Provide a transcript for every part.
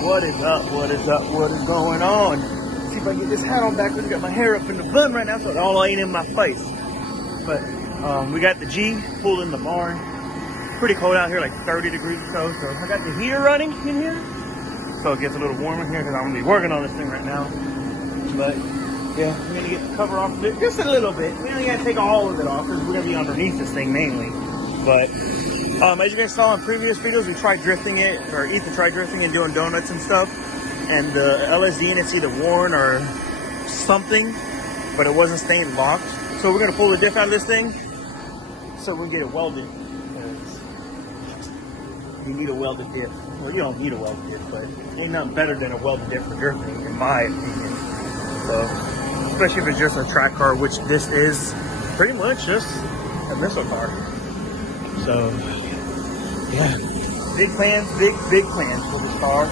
What is up? What is up? What is going on? Let's see if I can get this hat on backwards. I got my hair up in the bun right now, so it all ain't in my face. But we got the G pulled in the barn. Pretty cold out here, like 30 degrees or so. So I got the heater running in here, so it gets a little warmer here because I'm gonna be working on this thing right now. But yeah, we're gonna get the cover off of it just a little bit. We only gotta take all of it off because we're gonna be underneath this thing mainly. But as you guys saw in previous videos, we tried drifting it, or Ethan tried drifting and doing donuts and stuff. And the LSD in it's either worn or something, but it wasn't staying locked. So we're gonna pull the diff out of this thing so we can get it welded. Because you need a welded diff. Well, you don't need a welded diff, but ain't nothing better than a welded diff for drifting, in my opinion. So, especially if it's just a track car, which this is pretty much just a missile car. So, yeah, big plans, big plans for this car.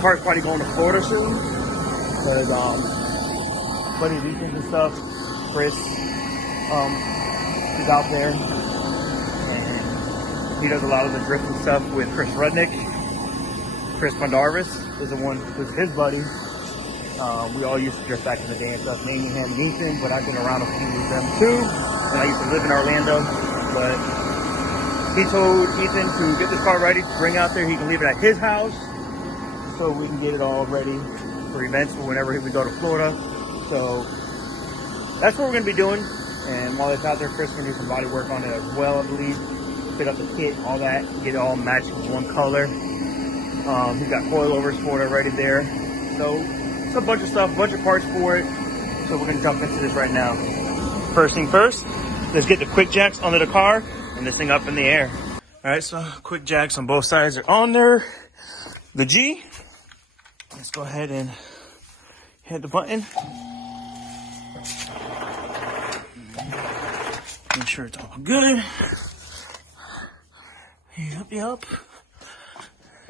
Car's probably going to Florida soon because buddy weekends and stuff. Chris is out there and he does a lot of the drifting stuff with Chris Rudnick. Chris Mondarvis is the one who's his buddy. We all used to drift back in the day and stuff, mainly him and Ethan, but I've been around a few of them too. And I used to live in Orlando, but he told Ethan to get this car ready, bring out there. He can leave it at his house so we can get it all ready for events for whenever we go to Florida. So that's what we're going to be doing. And while it's out there, Chris can do some body work on it as well, I believe. Fit up the kit, all that, get it all matched with one color. He's got coilovers for it already there. So it's a bunch of stuff, a bunch of parts for it. So we're going to jump into this right now. First thing first, let's get the quick jacks under the car and this thing up in the air. All right, so quick jacks on both sides are on there. The G, let's go ahead and hit the button. Make sure it's all good. Yep.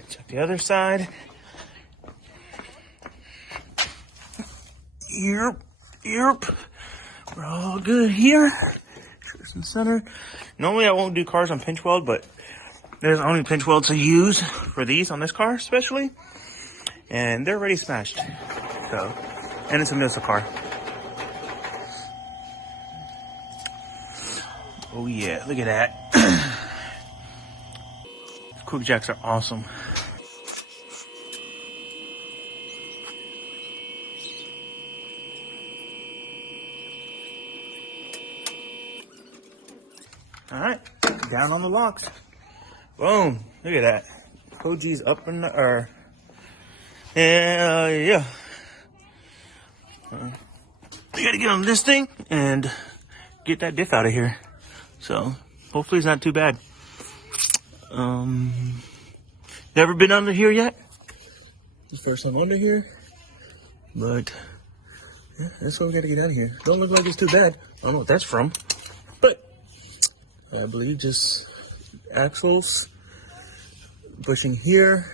Check the other side. Yep. We're all good here. Shirts in center. Normally I won't do cars on pinch weld, but there's only pinch welds to use for these on this car especially. And they're already smashed. So, and it's a missile car. Oh yeah, look at that. Quick jacks are awesome. All right, down on the locks. Boom, look at that. OG's up in the air. Yeah. We gotta get on this thing and get that diff out of here. So hopefully it's not too bad. Never been under here yet. It's the first time under here. But yeah, that's what we gotta get out of here. Don't look like it's too bad. I don't know what that's from. But I believe just axles, bushing here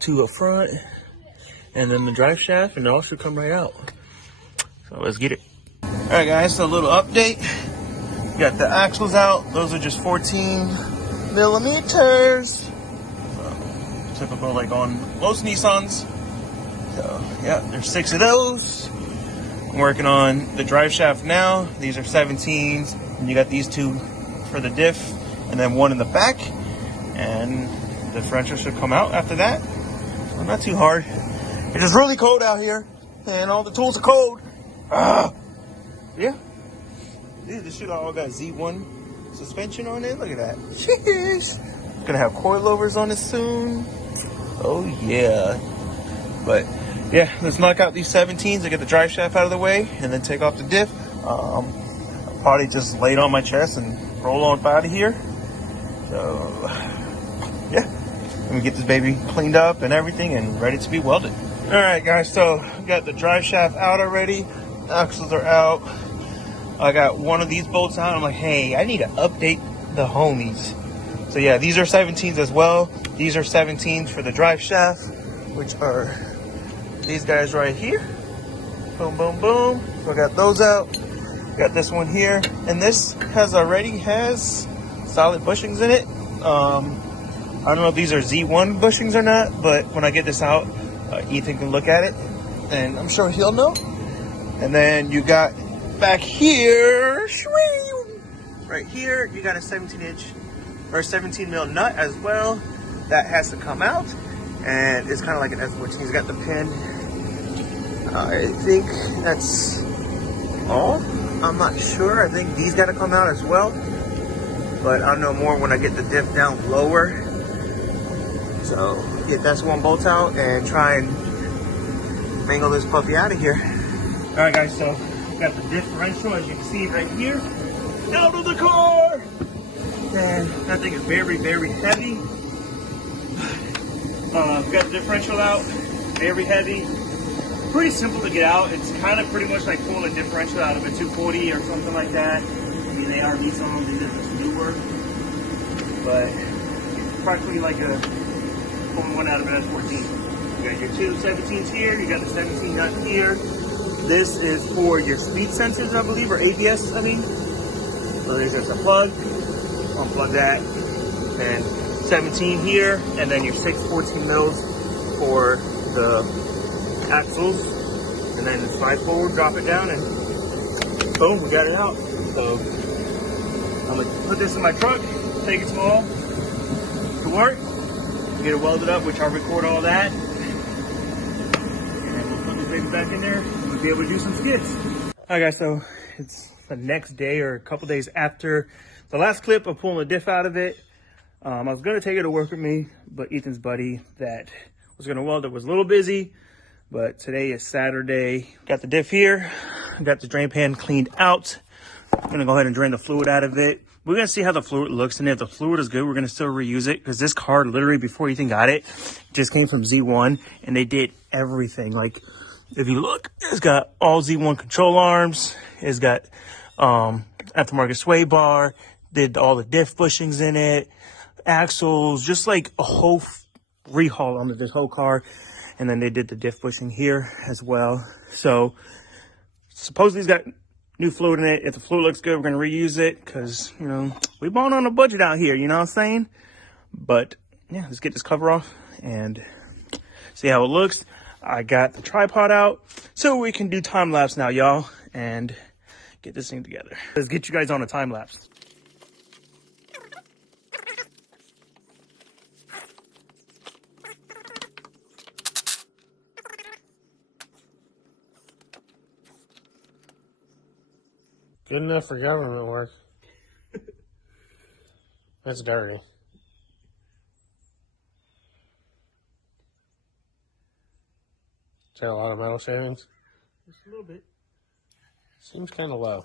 to a front, and then the drive shaft, and it all should come right out. So let's get it. All right, guys, so a little update. Got the axles out. Those are just 14 millimeters. So, typical like on most Nissans. So yeah, there's 6 of those. I'm working on the drive shaft now. These are 17s, and you got these 2 for the diff, and then 1 in the back, and the differential should come out after that. So not too hard. It's just really cold out here, and all the tools are cold. Yeah. This shit all got Z1 suspension on it. Look at that. Jeez. Gonna have coilovers on it soon. Oh yeah. But yeah, let's knock out these 17s and get the drive shaft out of the way, and then take off the diff. I'll probably just lay it on my chest and roll on out of here. So yeah, let me get this baby cleaned up and everything and ready to be welded. All right, guys. So we got the drive shaft out already. Axles are out. I got one of these bolts out. I'm like, hey, I need to update the homies. So yeah, these are 17s as well. These are 17s for the drive shaft, which are these guys right here. Boom, boom, boom. So I got those out. Got this one here, and this already has solid bushings in it. I don't know if these are Z1 bushings or not, but when I get this out, Ethan can look at it, and I'm sure he'll know. And then you got back here, right here, you got a 17-inch or 17 mil nut as well. That has to come out, and it's kind of like an S-bushing. He's got the pin. I think that's all. I'm not sure. I think these got to come out as well, but I'll know more when I get the diff down lower. So get that one bolt out and try and wrangle this puppy out of here. All right, guys, so got the differential, as you can see right here, out of the car. And that thing is very, very heavy. Got the differential out, very heavy. Pretty simple to get out. It's kind of pretty much like pulling a differential out of a 240 or something like that. I mean, they are some of these are newer, but practically like a pulling one out of an S14. You got your two 17s here. You got the 17 nut here. This is for your speed sensors, I believe, or ABS, I mean. So there's just a plug. Unplug that. And 17 here, and then your 6 14 mils for the axles, and then slide forward, drop it down, and boom, we got it out. So I'm gonna put this in my truck, take it small to work, get it welded up, which I'll record all that, and we'll put this baby back in there. We'll be able to do some skids. All right, guys, so it's the next day or a couple days after the last clip of pulling the diff out of it. I was gonna take it to work with me, but Ethan's buddy that was gonna weld it was a little busy. But today is Saturday. Got the diff here. Got the drain pan cleaned out. I'm gonna go ahead and drain the fluid out of it. We're gonna see how the fluid looks, and if the fluid is good, we're gonna still reuse it, because this car, literally before Ethan got it, just came from Z1, and they did everything. Like, if you look, it's got all Z1 control arms. It's got aftermarket sway bar. Did all the diff bushings in it, axles, just like a whole rehaul on this whole car. And then they did the diff bushing here as well. So supposedly it's got new fluid in it. If the fluid looks good, we're going to reuse it, because, you know, we bought on a budget out here, you know what I'm saying? But yeah, let's get this cover off and see how it looks. I got the tripod out so we can do time lapse now, y'all, and get this thing together. Let's get you guys on a time lapse. Good enough for government work. That's dirty. Is that a lot of metal shavings? Just a little bit. Seems kind of low.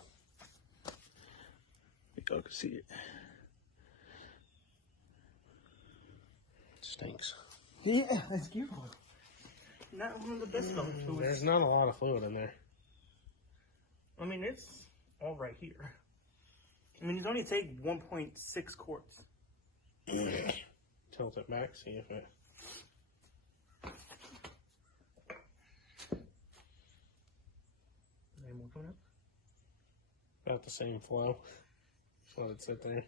Y'all can see it. Stinks. Yeah, that's beautiful. Not one of the best smelling fluids. There's not a lot of fluid in there. I mean, it's all right here. I mean, you only take 1.6 quarts. Tilt it back, see if it... Any more coming up? About the same flow. Just let it sit there.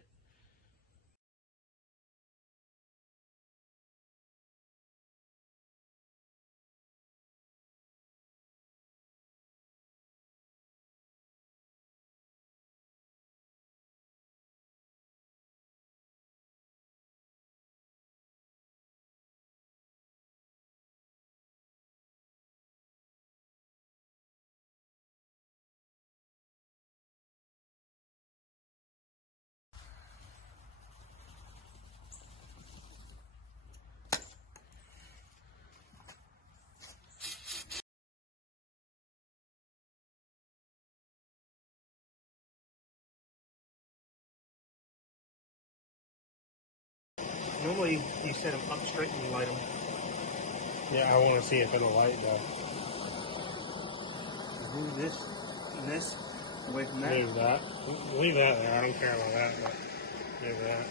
Normally, you set them up straight and you light them. Yeah, I want to see if it'll light though. Move this and this away from that. Leave that. Leave that there. I don't care about that, but leave that.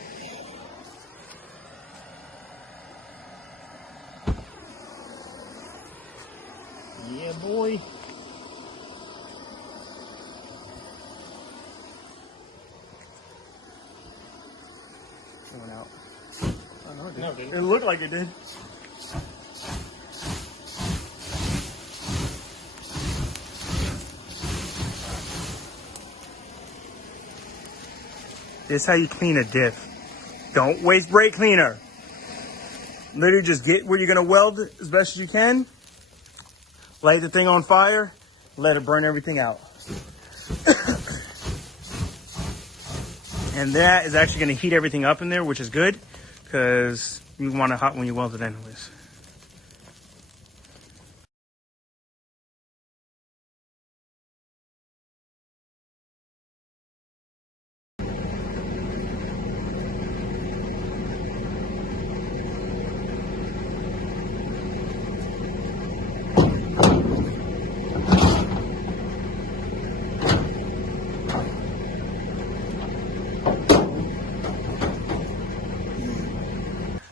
Yeah, boy. Coming out. No, it didn't. It looked like it did. This is how you clean a diff. Don't waste brake cleaner. Literally just get where you're gonna weld as best as you can. Light the thing on fire. Let it burn everything out. And that is actually gonna heat everything up in there, which is good because you want it hot when you weld it anyways.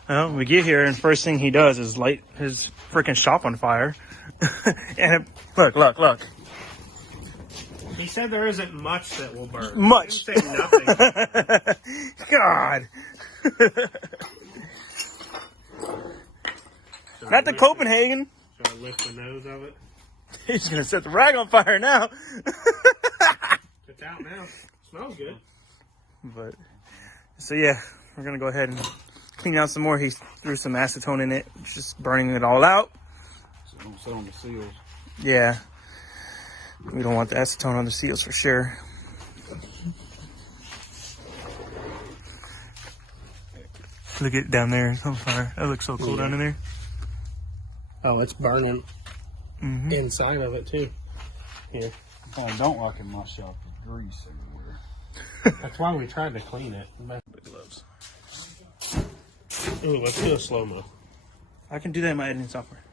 Well, we get here and first thing he does is light his freaking shop on fire. And look. He said there isn't much that will burn. Much. He didn't say nothing. God. Not the Copenhagen. Should I lift the nose of it? He's gonna set the rag on fire now. It's out now. Smells good. But so yeah, we're gonna go ahead and clean out some more. He threw some acetone in it, just burning it all out. So don't sit on the seals. Yeah, we don't want the acetone on the seals for sure. Look at it down there, it's on fire. That looks so cool down in there. Oh, it's burning inside of it too. Here. What I don't like in my shop is grease everywhere. That's why we tried to clean it. Big gloves. Ooh, let's do a slow-mo. I can do that in my editing software.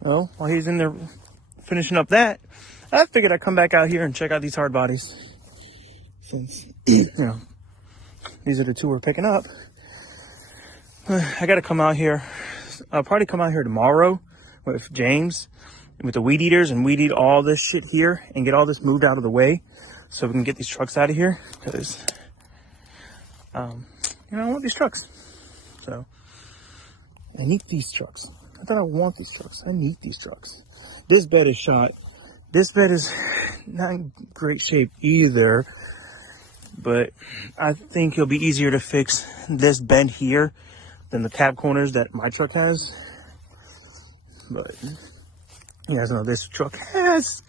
Well, while he's in there finishing up that, I figured I'd come back out here and check out these hard bodies. Since, these are the two we're picking up. I gotta come out here. I'll probably come out here tomorrow with James, with the weed eaters, and weed eat all this shit here and get all this moved out of the way so we can get these trucks out of here. Because, I want these trucks. So, I need these trucks. I thought I want these trucks. I need these trucks. This bed is shot. This bed is not in great shape either. But I think it'll be easier to fix this bend here than the cab corners that my truck has. But you guys know this truck has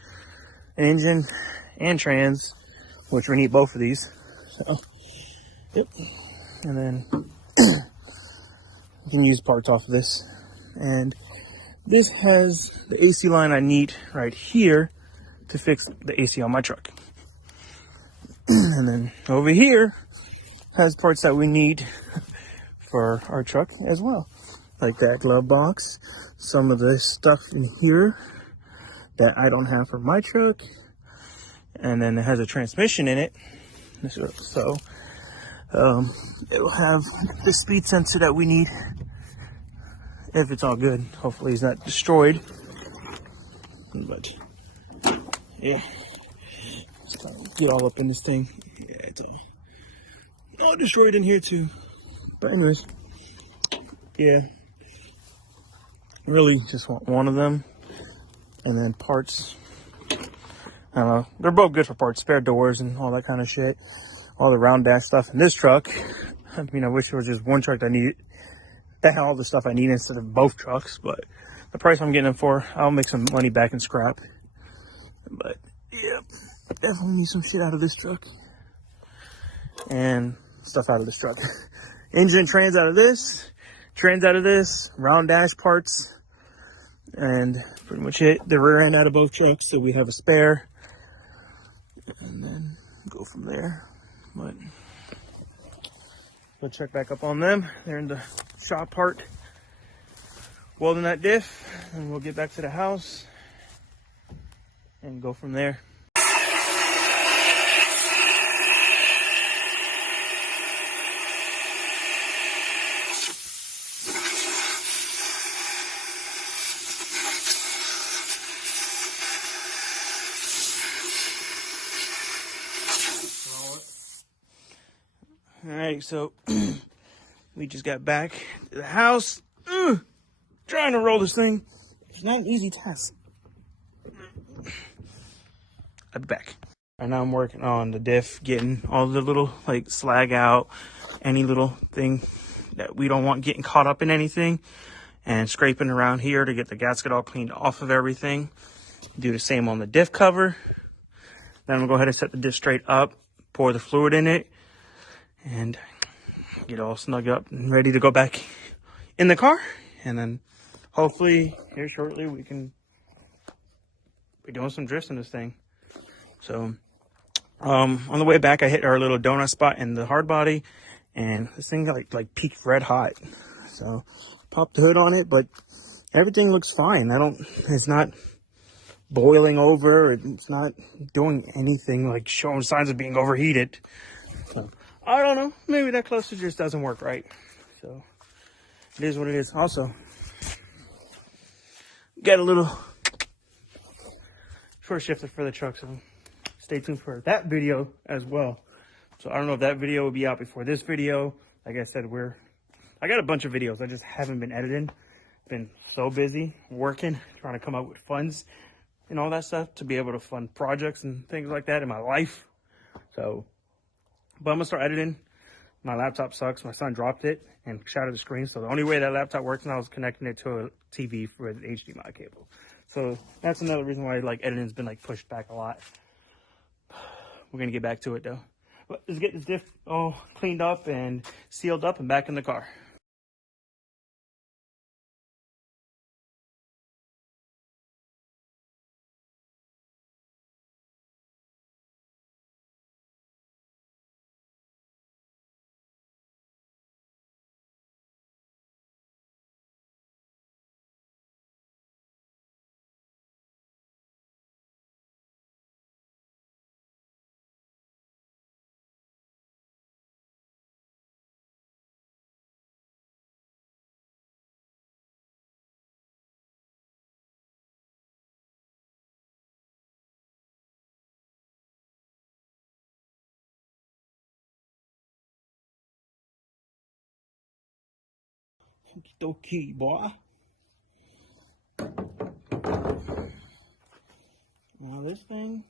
an engine and trans, which we need both of these. So, yep. And then you can use parts off of this. And this has the AC line I need right here to fix the AC on my truck. And then over here has parts that we need for our truck as well. Like that glove box, some of the stuff in here that I don't have for my truck. And then it has a transmission in it. So it'll have the speed sensor that we need. If it's all good, hopefully it's not destroyed. But yeah, get all up in this thing. Yeah, it's all destroyed in here too. But anyways, yeah, really just want one of them. And then parts, I don't know, they're both good for parts, spare doors and all that kind of shit. All the round dash stuff in this truck. I mean, I wish there was just one truck that had all the stuff I need instead of both trucks, but the price I'm getting it for, I'll make some money back in scrap. But yeah, definitely need some shit out of this truck and stuff out of this truck. Engine and trans out of this, round dash parts, and pretty much it. The rear end out of both trucks, so we have a spare, and then go from there. But we'll check back up on them. They're in the shop part, welding that diff, and we'll get back to the house and go from there. All right, so we just got back to the house. Trying to roll this thing. It's not an easy task. I'll be back. Right now I'm working on the diff, getting all the little like slag out, any little thing that we don't want getting caught up in anything, and scraping around here to get the gasket all cleaned off of everything. Do the same on the diff cover. Then we'll go ahead and set the diff straight up, pour the fluid in it, and get all snug up and ready to go back in the car. And then hopefully here shortly we can be doing some drifts in this thing. So on the way back, I hit our little donut spot in the hard body, and this thing like peaked red hot. So popped the hood on it, but everything looks fine. It's not boiling over. It's not doing anything like showing signs of being overheated. So I don't know. Maybe that cluster just doesn't work right. So it is what it is. Also, got a little short shifter for the truck, so stay tuned for that video as well. So I don't know if that video will be out before this video. Like I said, I got a bunch of videos. I just haven't been editing. Been so busy working, trying to come up with funds and all that stuff to be able to fund projects and things like that in my life. So, but I'm gonna start editing. My laptop sucks. My son dropped it and shattered the screen. So the only way that laptop works now is connecting it to a TV with an HDMI cable. So that's another reason why like editing's been like pushed back a lot. We're gonna get back to it though. But let's get this diff all cleaned up and sealed up and back in the car. Okie boy. Now this thing,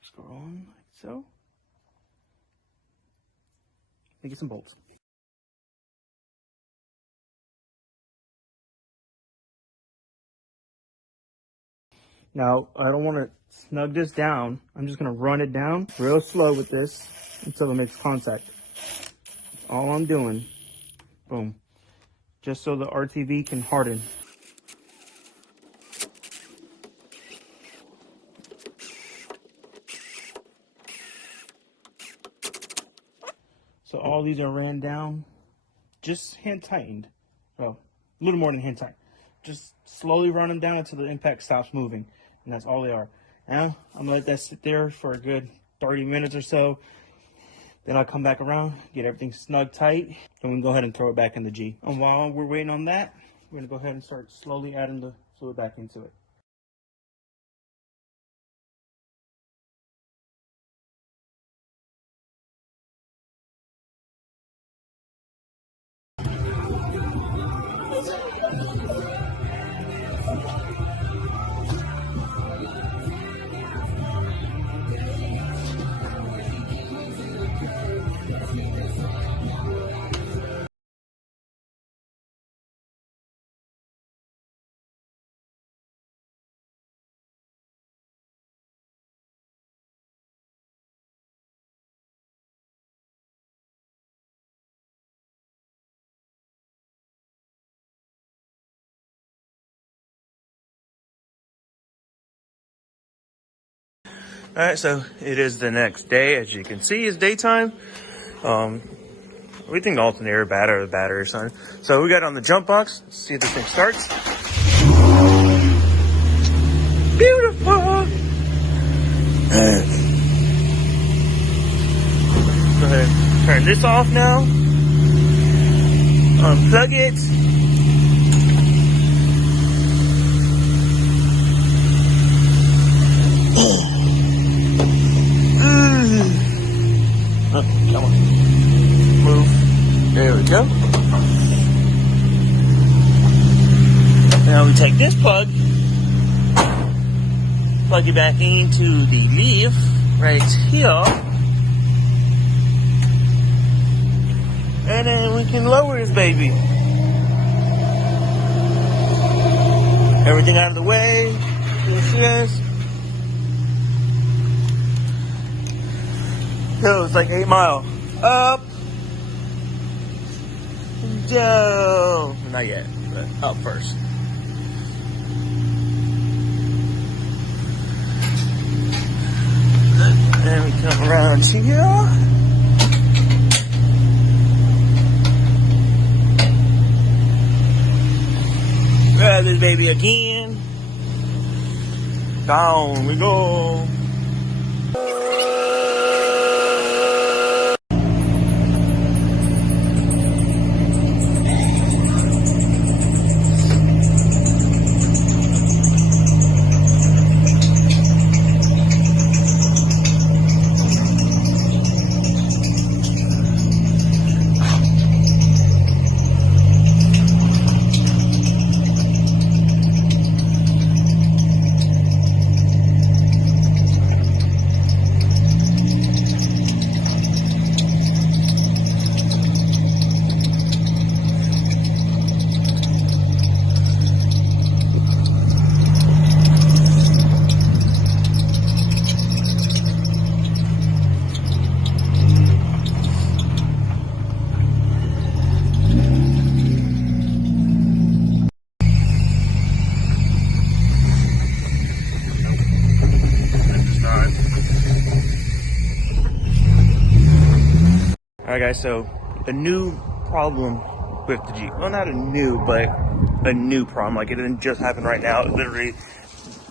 screw on like so. Let me get some bolts. Now, I don't want to snug this down. I'm just going to run it down real slow with this until it makes contact. That's all I'm doing. Boom. Just so the RTV can harden. So all these are ran down, just hand tightened. Well, a little more than hand tightened. Just slowly run them down until the impact stops moving. And that's all they are. Now, I'm going to let that sit there for a good 30 minutes or so. Then I'll come back around, get everything snug tight, and we can go ahead and throw it back in the G. And while we're waiting on that, we're going to go ahead and start slowly adding the fluid back into it. All right, so it is the next day. As you can see, it's daytime. We think the alternator, battery, or something. So we got it on the jump box. Let's see if this thing starts. Beautiful. Go ahead and turn this off now. Unplug it. Come on. Move. There we go. Now we take this plug, plug it back into the leaf right here, and then we can lower this baby. Everything out of the way. Yes. So it's like 8 Mile. Up. Down. Not yet, but up first. Then we come around here. Grab this baby again. Down we go. Alright guys, so a new problem with the Jeep. Well, not a new, but a new problem. Like, it didn't just happen right now. It literally,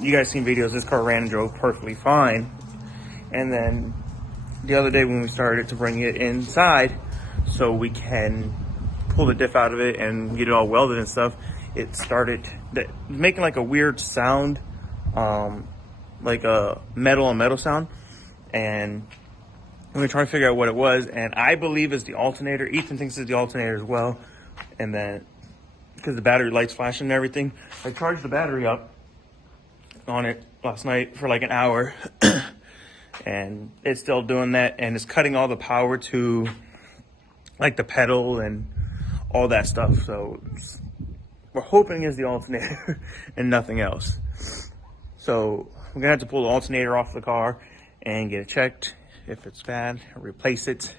you guys seen videos, this car ran and drove perfectly fine. And then the other day when we started to bring it inside so we can pull the diff out of it and get it all welded and stuff, it started making like a weird sound, like a metal on metal sound. And we were trying to figure out what it was, and I believe it's the alternator. Ethan thinks it's the alternator as well. And then, because the battery light's flashing and everything, I charged the battery up on it last night for like an hour, and it's still doing that, and it's cutting all the power to like the pedal and all that stuff. So we're hoping it's the alternator and nothing else. So we're gonna have to pull the alternator off the car and get it checked. If it's bad, replace it.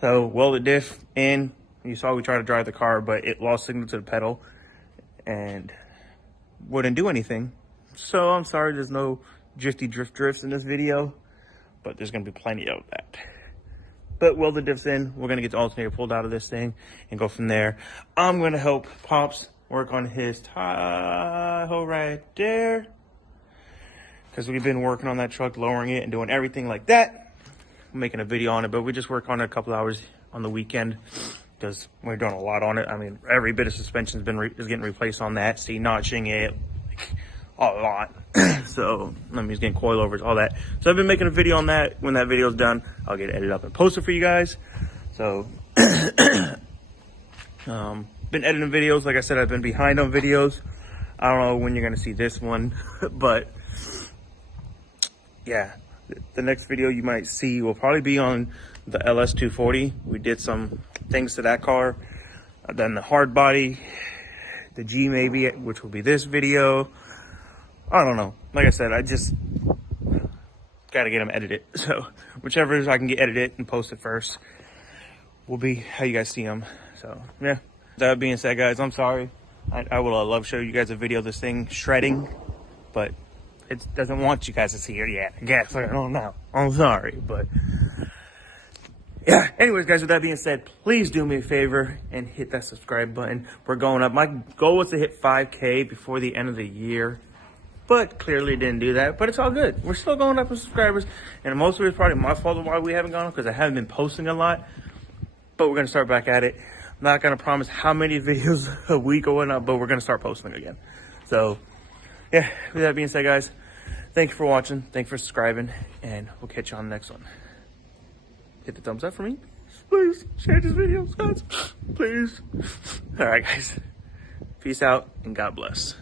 So welded diff in. You saw we tried to drive the car, but it lost signal to the pedal and wouldn't do anything. So I'm sorry there's no drifts in this video, but there's gonna be plenty of that. But welded diff's in. We're gonna get the alternator pulled out of this thing and go from there. I'm gonna help Pops work on his Tahoe right there, because we've been working on that truck, lowering it and doing everything like that. I'm making a video on it, but we just work on it a couple hours on the weekend because we're doing a lot on it. I mean, every bit of suspension is getting replaced on that. See, notching it, like, a lot. So, I mean, it's getting coilovers, all that. So I've been making a video on that. When that video's done, I'll get it edited up and posted for you guys. So, been editing videos. Like I said, I've been behind on videos. I don't know when you're gonna see this one, but yeah, the next video you might see will probably be on the LS240. We did some things to that car. Then the hard body, the G maybe, which will be this video. I don't know. Like I said, I just gotta get them edited. So whichever I can get edited and posted first will be how you guys see them. So yeah, that being said, guys, I'm sorry. I would love to show you guys a video of this thing shredding, but it doesn't want you guys to see it yet. I guess, I don't know. I'm sorry, but yeah. Anyways, guys, with that being said, please do me a favor and hit that subscribe button. We're going up. My goal was to hit 5K before the end of the year, but clearly didn't do that. But it's all good. We're still going up in subscribers, and most of it's probably my fault of why we haven't gone up, because I haven't been posting a lot. But we're gonna start back at it. I'm not gonna promise how many videos a week or whatnot, but we're gonna start posting again. So yeah, with that being said, guys, thank you for watching. Thank you for subscribing, and we'll catch you on the next one. Hit the thumbs up for me. Please share this video, guys. Please. All right, guys. Peace out and God bless.